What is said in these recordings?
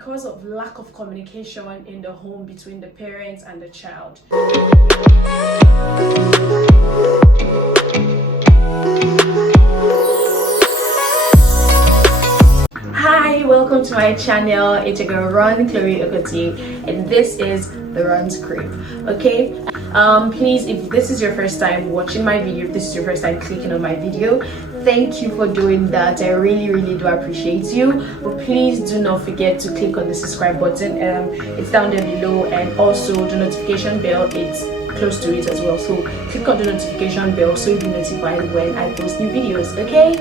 because of lack of communication in the home between the parents and the child. Hi, welcome to my channel. It's your girl Ron Chloe Okoti, and this is the Ron's Crib. Okay, please, if this is your first time watching my video, if this is your first time clicking on my video, thank you for doing that. I really do appreciate you. But please do not forget to click on the subscribe button. It's down there below, and also the notification bell, it's close to it as well. So click on the notification bell so you'll be notified when I post new videos. Okay,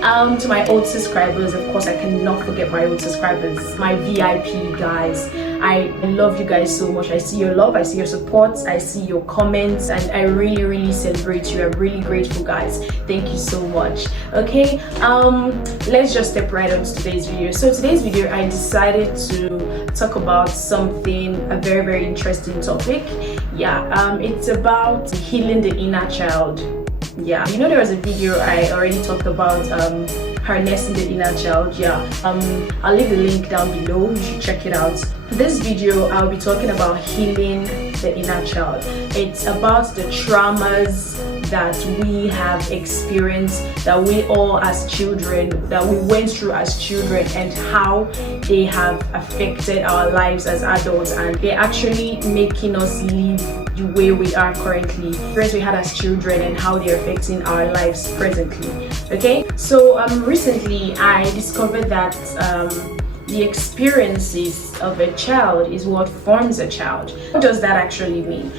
to my old subscribers, of course, I cannot forget my old subscribers, my VIP guys. I love you guys so much. I see your love, I see your support, I see your comments, and I really celebrate you. I'm really grateful, guys. Thank you so much. Okay, let's just step right on to today's video. So today's video, I decided to talk about something, a very interesting topic. Yeah, it's about healing the inner child. Yeah, you know, there was a video I already talked about harnessing the inner child. Yeah, I'll leave the link down below. You should check it out. For this video, I'll be talking about healing the inner child. It's about the traumas that we have experienced, that we all as children, that we went through as children, and how they have affected our lives as adults, and they're actually making us live the way we are currently, experience we had as children, and how they're affecting our lives presently. Okay, so recently I discovered that the experiences of a child is what forms a child. What does that actually mean?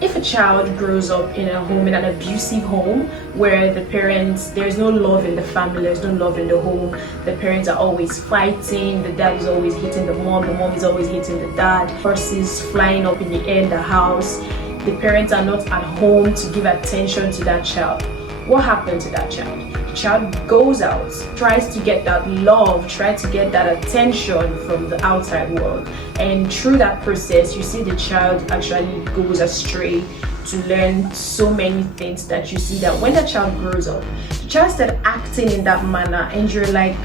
If a child grows up in a home, in an abusive home, where the parents, there's no love in the family, there's no love in the home, the parents are always fighting, the dad is always hitting the mom is always hitting the dad, horses flying up in the air in the house, the parents are not at home to give attention to that child. What happened to that child? The child goes out, tries to get that love, tries to get that attention from the outside world, and through that process you see the child actually goes astray to learn so many things, that you see that when the child grows up, the child starts acting in that manner, and you're like,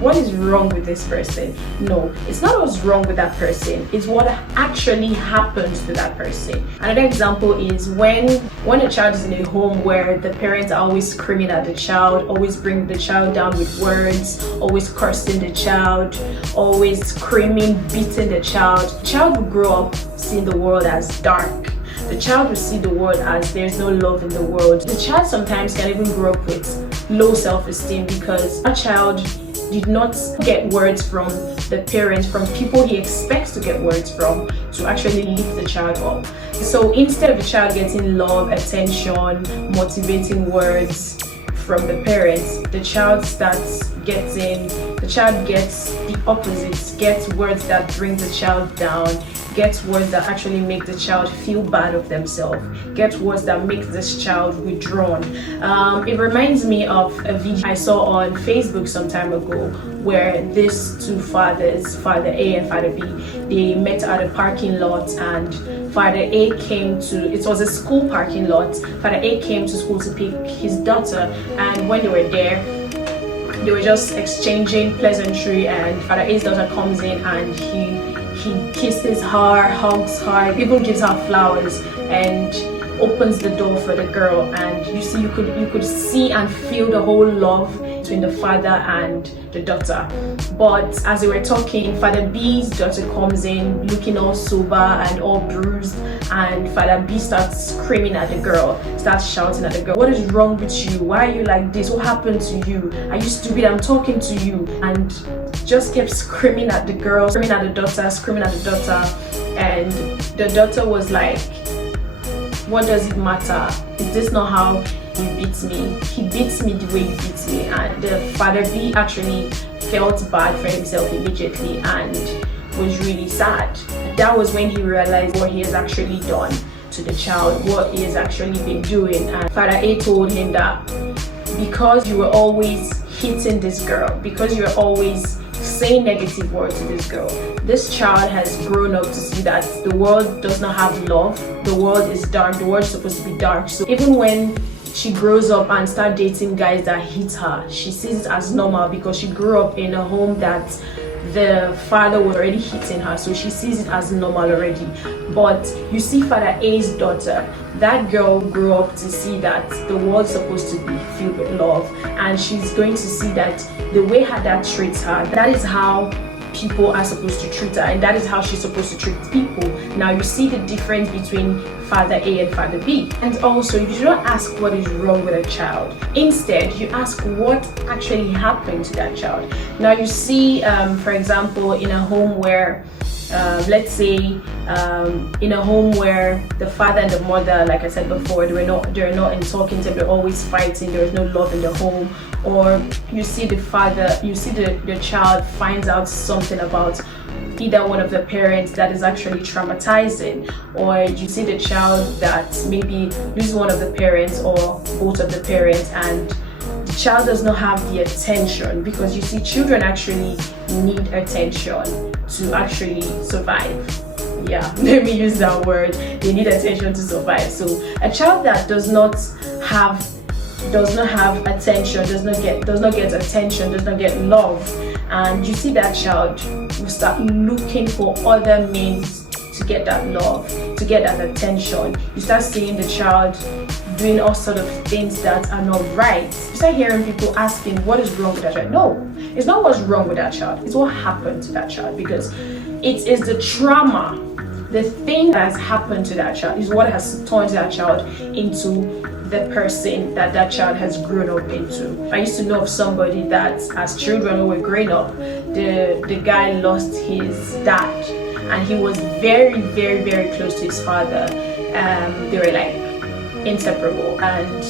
what is wrong with this person? No, it's not what's wrong with that person, it's what actually happens to that person. Another example is when a child is in a home where the parents are always screaming at the child, always bringing the child down with words, always cursing the child, always screaming, beating the child will grow up seeing the world as dark. The child will see the world as there's no love in the world. The child sometimes can even grow up with low self-esteem because a child did not get words from the parents, from people he expects to get words from, to actually lift the child up. So instead of the child getting love, attention, motivating words from the parents, the child gets the opposite, gets words that bring the child down, gets words that actually make the child feel bad of themselves, gets words that make this child withdrawn. It reminds me of a video I saw on Facebook some time ago, where these two fathers, Father A and Father B, they met at a parking lot, and Father A came to, it was a school parking lot, Father A came to school to pick his daughter, and when they were there, they were just exchanging pleasantry, and Father A's daughter comes in and he kisses her, hugs her, even gives her flowers, and opens the door for the girl. And you could see and feel the whole love between the father and the daughter. But as they were talking, Father B's daughter comes in looking all sober and all bruised, and Father B starts screaming at the girl, starts shouting at the girl, what is wrong with you? Why are you like this? What happened to you? Are you stupid? I'm talking to you. And just kept screaming at the girl, screaming at the daughter, and the daughter was like, what does it matter? Is this not how he beats me? He beats me the way he beats me. And the Father B actually felt bad for himself immediately and was really sad. That was when he realized what he has actually done to the child, what he has actually been doing. And Father A told him that because you were always hitting this girl, because you were always saying negative words to this girl, this child has grown up to see that the world does not have love, the world is dark, the world is supposed to be dark. So even when she grows up and starts dating guys that hit her, she sees it as normal because she grew up in a home that the father was already hitting her, so she sees it as normal already. But you see Father A's daughter, that girl grew up to see that the world's supposed to be filled with love, and she's going to see that the way her dad treats her, that is how people are supposed to treat her, and that is how she's supposed to treat people. Now you see the difference between Father A and Father B. And also, you do not ask what is wrong with a child. Instead, you ask what actually happened to that child. Now you see, for example, in a home where let's say in a home where the father and the mother, like I said before, they're not in talking to them, they're always fighting, there is no love in the home. Or you see the child finds out something about either one of the parents that is actually traumatizing, or you see the child that maybe loses one of the parents or both of the parents, and the child does not have the attention, because you see children actually need attention to actually survive. Yeah, let me use that word. They need attention to survive. So a child that does not have attention, does not get attention, does not get love, and you see that child will start looking for other means to get that love, to get that attention. You start seeing the child doing all sort of things that are not right. You start hearing people asking, what is wrong with that child? No, it's not what's wrong with that child, it's what happened to that child, because it is the trauma, the thing that has happened to that child is what has turned that child into the person that child has grown up into. I used to know of somebody that as children who were growing up, the guy lost his dad, and he was very, very, very close to his father. They were like inseparable, and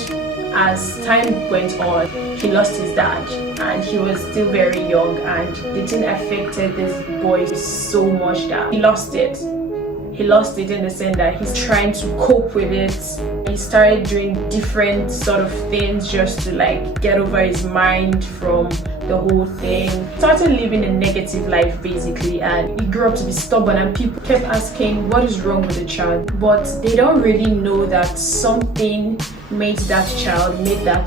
as time went on, he lost his dad, and he was still very young, and the thing affected this boy so much that he lost it in the sense that he's trying to cope with it. He started doing different sort of things just to like get over his mind from the whole thing. Started living a negative life basically, and he grew up to be stubborn, and people kept asking what is wrong with the child, but they don't really know that something made that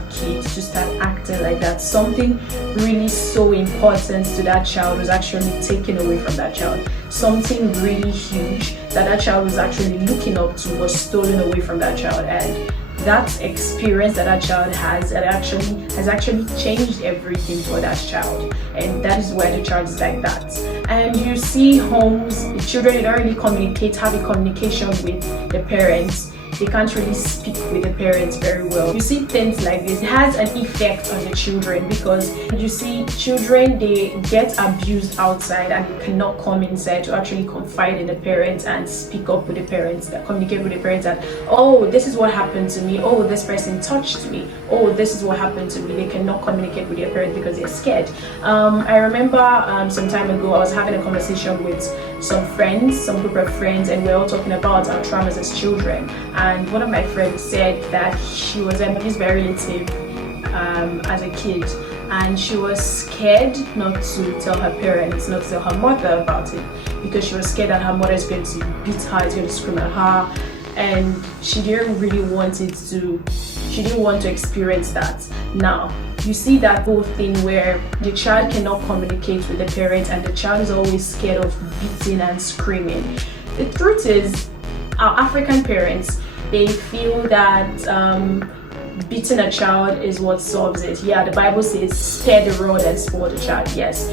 kid to start acting like that. Something really so important to that child was actually taken away from that child. Something really huge that child was actually looking up to was stolen away from that child, and that experience that child has actually changed everything for that child, and that is why the child is like that. And you see homes, the children, they don't really have a communication with the parents. They can't really speak with the parents very well. You see things like this, it has an effect on the children, because you see children, they get abused outside and they cannot come inside to actually confide in the parents and speak up with the parents, that communicate with the parents that, oh, this is what happened to me, oh, this person touched me, oh, this is what happened to me. They cannot communicate with their parents because they're scared. I remember some time ago I was having a conversation with some group of friends, and we're all talking about our traumas as children. And one of my friends said that she was abused by a relative as a kid, and she was scared not to tell her parents, not to tell her mother about it, because she was scared that her mother is going to beat her, is going to scream at her, and she didn't want to experience that. Now you see that whole thing where the child cannot communicate with the parents, and the child is always scared of beating and screaming. The truth is, our African parents, they feel that beating a child is what solves it. Yeah, the Bible says spare the rod and spoil the child, yes.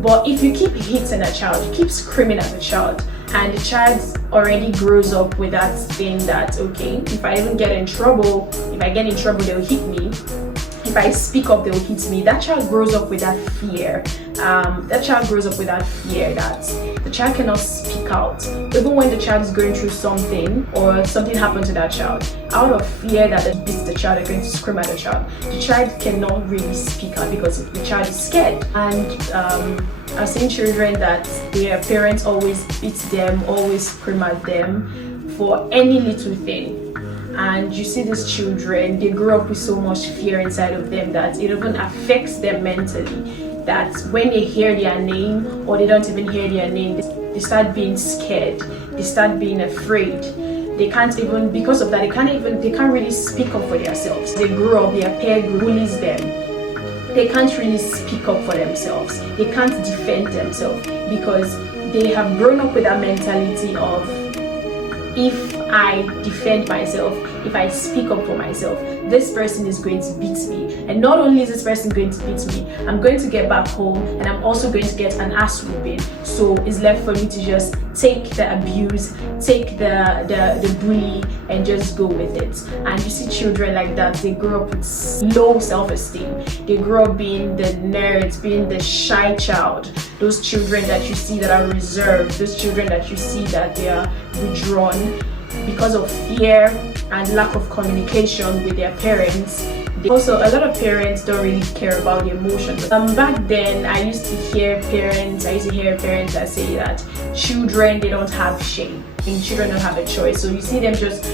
But if you keep hitting a child, you keep screaming at the child, and the child already grows up with that thing that, okay, if I get in trouble, they'll hit me. If I speak up, they'll hit me. That child grows up with that fear. That the child cannot speak out. Even when the child is going through something, or something happened to that child, out of fear that they beat the child, they're going to scream at the child cannot really speak out because the child is scared. And I've seen children that their parents always beat them, always scream at them for any little thing. And you see these children, they grow up with so much fear inside of them that it even affects them mentally. That when they hear their name, or they don't even hear their name, they start being scared, they start being afraid. They can't even, because of that, they can't really speak up for themselves. They grow up, their peer group bullies them. they can't really speak up for themselves. They can't defend themselves because they have grown up with that mentality of, if I defend myself, if I speak up for myself, this person is going to beat me. And not only is this person going to beat me, I'm going to get back home and I'm also going to get an ass whooping. So it's left for me to just take the abuse, take the bully, and just go with it. And you see children like that, they grow up with low self-esteem. They grow up being the nerds, being the shy child. Those children that you see that are reserved, those children that you see that they are withdrawn because of fear and lack of communication with their parents. Also, a lot of parents don't really care about the emotions. Back then, I used to hear parents that say that children, they don't have shame. And children don't have a choice. So you see them just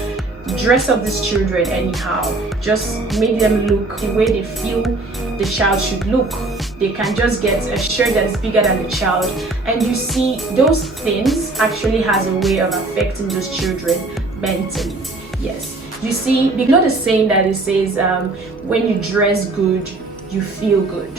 dress up these children anyhow. Just make them look the way they feel the child should look. They can just get a shirt that is bigger than the child. And you see, those things actually has a way of affecting those children mentally. Yes. You see, you know the saying that it says, when you dress good, you feel good.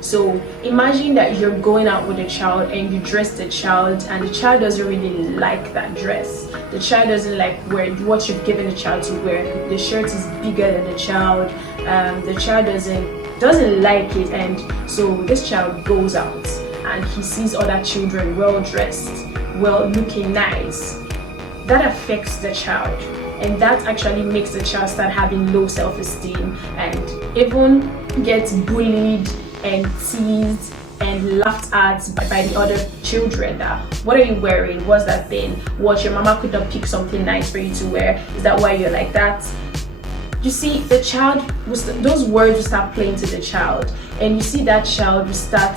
So imagine that you're going out with a child and you dress the child and the child doesn't really like that dress. The child doesn't like what you've given the child to wear. The shirt is bigger than the child. The child doesn't like it, and so this child goes out and he sees other children well dressed, well looking nice. That affects the child. And that actually makes the child start having low self-esteem and even gets bullied and teased and laughed at by the other children. That, what are you wearing? What's that thing? What, your mama could not pick something nice for you to wear? Is that why you're like that? You see, the child, those words will start playing to the child, and you see that child will start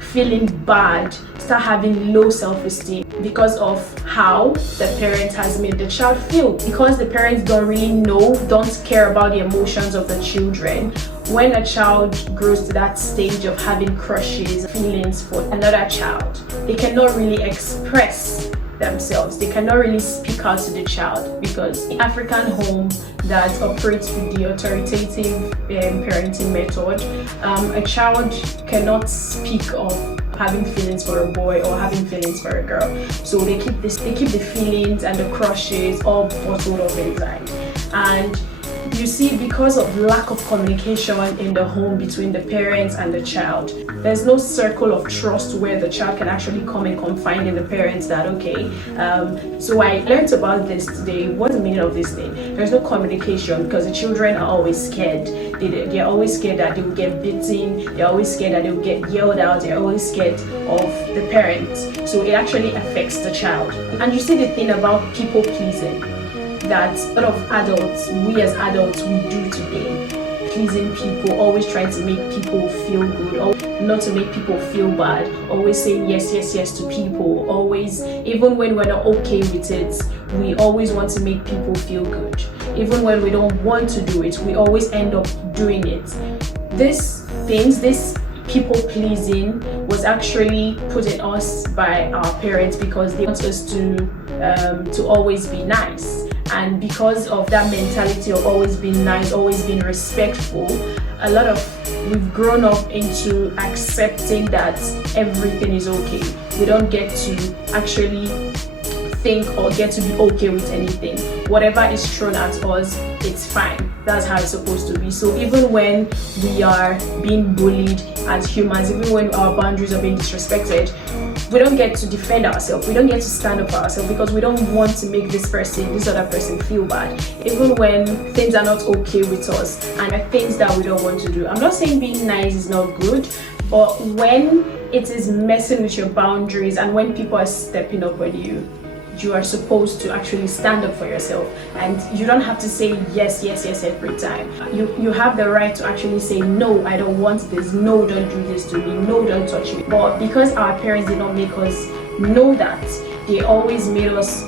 feeling bad, start having low self-esteem because of how the parent has made the child feel. Because the parents don't care about the emotions of the children. When a child grows to that stage of having crushes, feelings for another child, they cannot really express themselves. They cannot really speak out to the child, because the African home that operates with the authoritative parenting method, a child cannot speak of having feelings for a boy or having feelings for a girl. So they keep the feelings and the crushes all bottled up inside. And you see, because of lack of communication in the home between the parents and the child, there's no circle of trust where the child can actually come and confide in the parents that, okay, so I learned about this today. What's the meaning of this thing? There's no communication because the children are always scared. They're always scared that they will get beaten. They're always scared that they will get yelled out. They're always scared of the parents. So it actually affects the child. And you see the thing about people pleasing that a lot of adults, we as adults, we do today. Pleasing people, always trying to make people feel good, not to make people feel bad, always saying yes, yes, yes to people, always, even when we're not okay with it, we always want to make people feel good. Even when we don't want to do it, we always end up doing it. This people pleasing was actually put in us by our parents because they want us to always be nice. And because of that mentality of always being nice, always being respectful, we've grown up into accepting that everything is okay. We don't get to actually think or get to be okay with anything. Whatever is thrown at us, it's fine. That's how it's supposed to be. So even when we are being bullied as humans, even when our boundaries are being disrespected, we don't get to defend ourselves. We don't get to stand up for ourselves because we don't want to make this other person feel bad. Even when things are not okay with us and are things that we don't want to do. I'm not saying being nice is not good, but when it is messing with your boundaries and when people are stepping up on you, you are supposed to actually stand up for yourself, and you don't have to say yes, yes, yes every time. You have the right to actually say no, I don't want this, no, don't do this to me, no, don't touch me. But because our parents did not make us know that, they always made us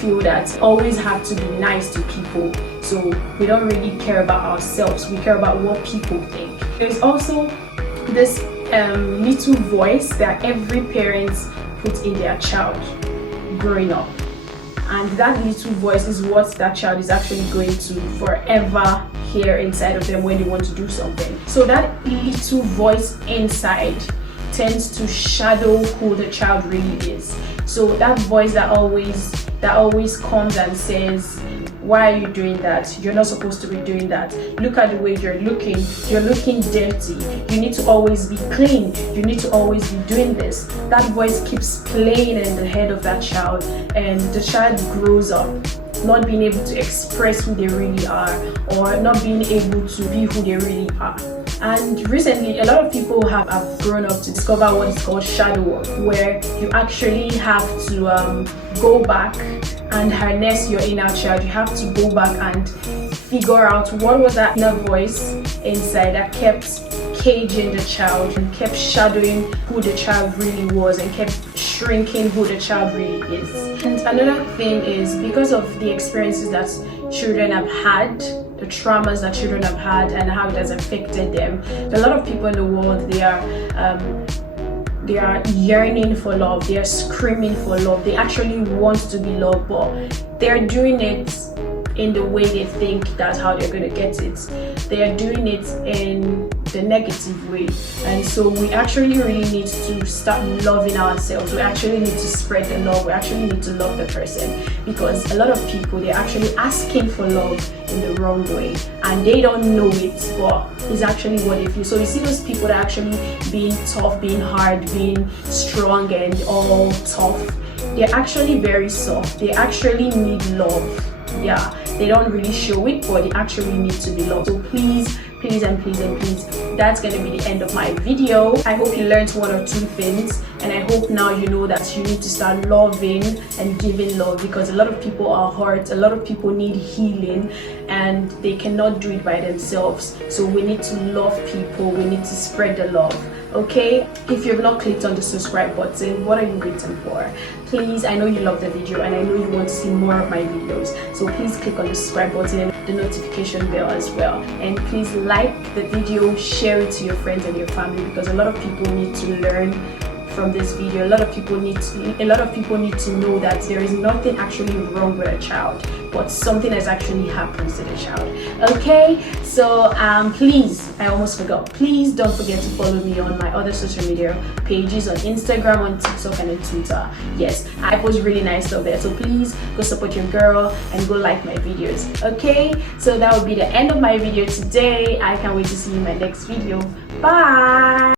feel that always have to be nice to people. So we don't really care about ourselves, we care about what people think. There's also this little voice that every parent puts in their child growing up, and that little voice is what that child is actually going to forever hear inside of them when they want to do something. So that little voice inside tends to shadow who the child really is. So that voice that always comes and says, why are you doing that? You're not supposed to be doing that. Look at the way you're looking dirty. You need to always be clean. You need to always be doing this. That voice keeps playing in the head of that child, and the child grows up not being able to express who they really are, or not being able to be who they really are. And recently, a lot of people have grown up to discover what is called shadow work, where you actually have to go back and harness your inner child. You have to go back and figure out what was that inner voice inside that kept caging the child and kept shadowing who the child really was and kept shrinking who the child really is. And another thing is, because of the experiences that children have had, the traumas that children have had and how it has affected them, a lot of people in the world, they are yearning for love, they are screaming for love, they actually want to be loved, but they're doing it in the way they think that's how they're going to get it. They are doing it in the negative way, and so we actually really need to start loving ourselves. We actually need to spread the love. We actually need to love the person, because a lot of people, they're actually asking for love in the wrong way and they don't know it, but it's actually what they feel. So you see those people that are actually being tough, being hard, being strong and all tough, they're actually very soft. They actually need love. Yeah, they don't really show it, but they actually need to be loved. So please, and please, that's gonna be the end of my video. I hope you learned one or two things, and I hope now you know that you need to start loving and giving love, because a lot of people are hurt, a lot of people need healing, and they cannot do it by themselves. So we need to love people, we need to spread the love. Okay, if you've not clicked on the subscribe button, what are you waiting for? Please, I know you love the video and I know you want to see more of my videos, so please click on the subscribe button and the notification bell as well. And please like the video, share it to your friends and your family, because a lot of people need to learn from this video. A lot of people need to know that there is nothing actually wrong with a child, but something has actually happened to the child. Okay, so please, I almost forgot, please don't forget to follow me on my other social media pages, on Instagram, on TikTok and on Twitter. Yes, I post really nice stuff there, so please go support your girl and go like my videos. Okay, so that will be the end of my video today. I can't wait to see you in my next video. Bye.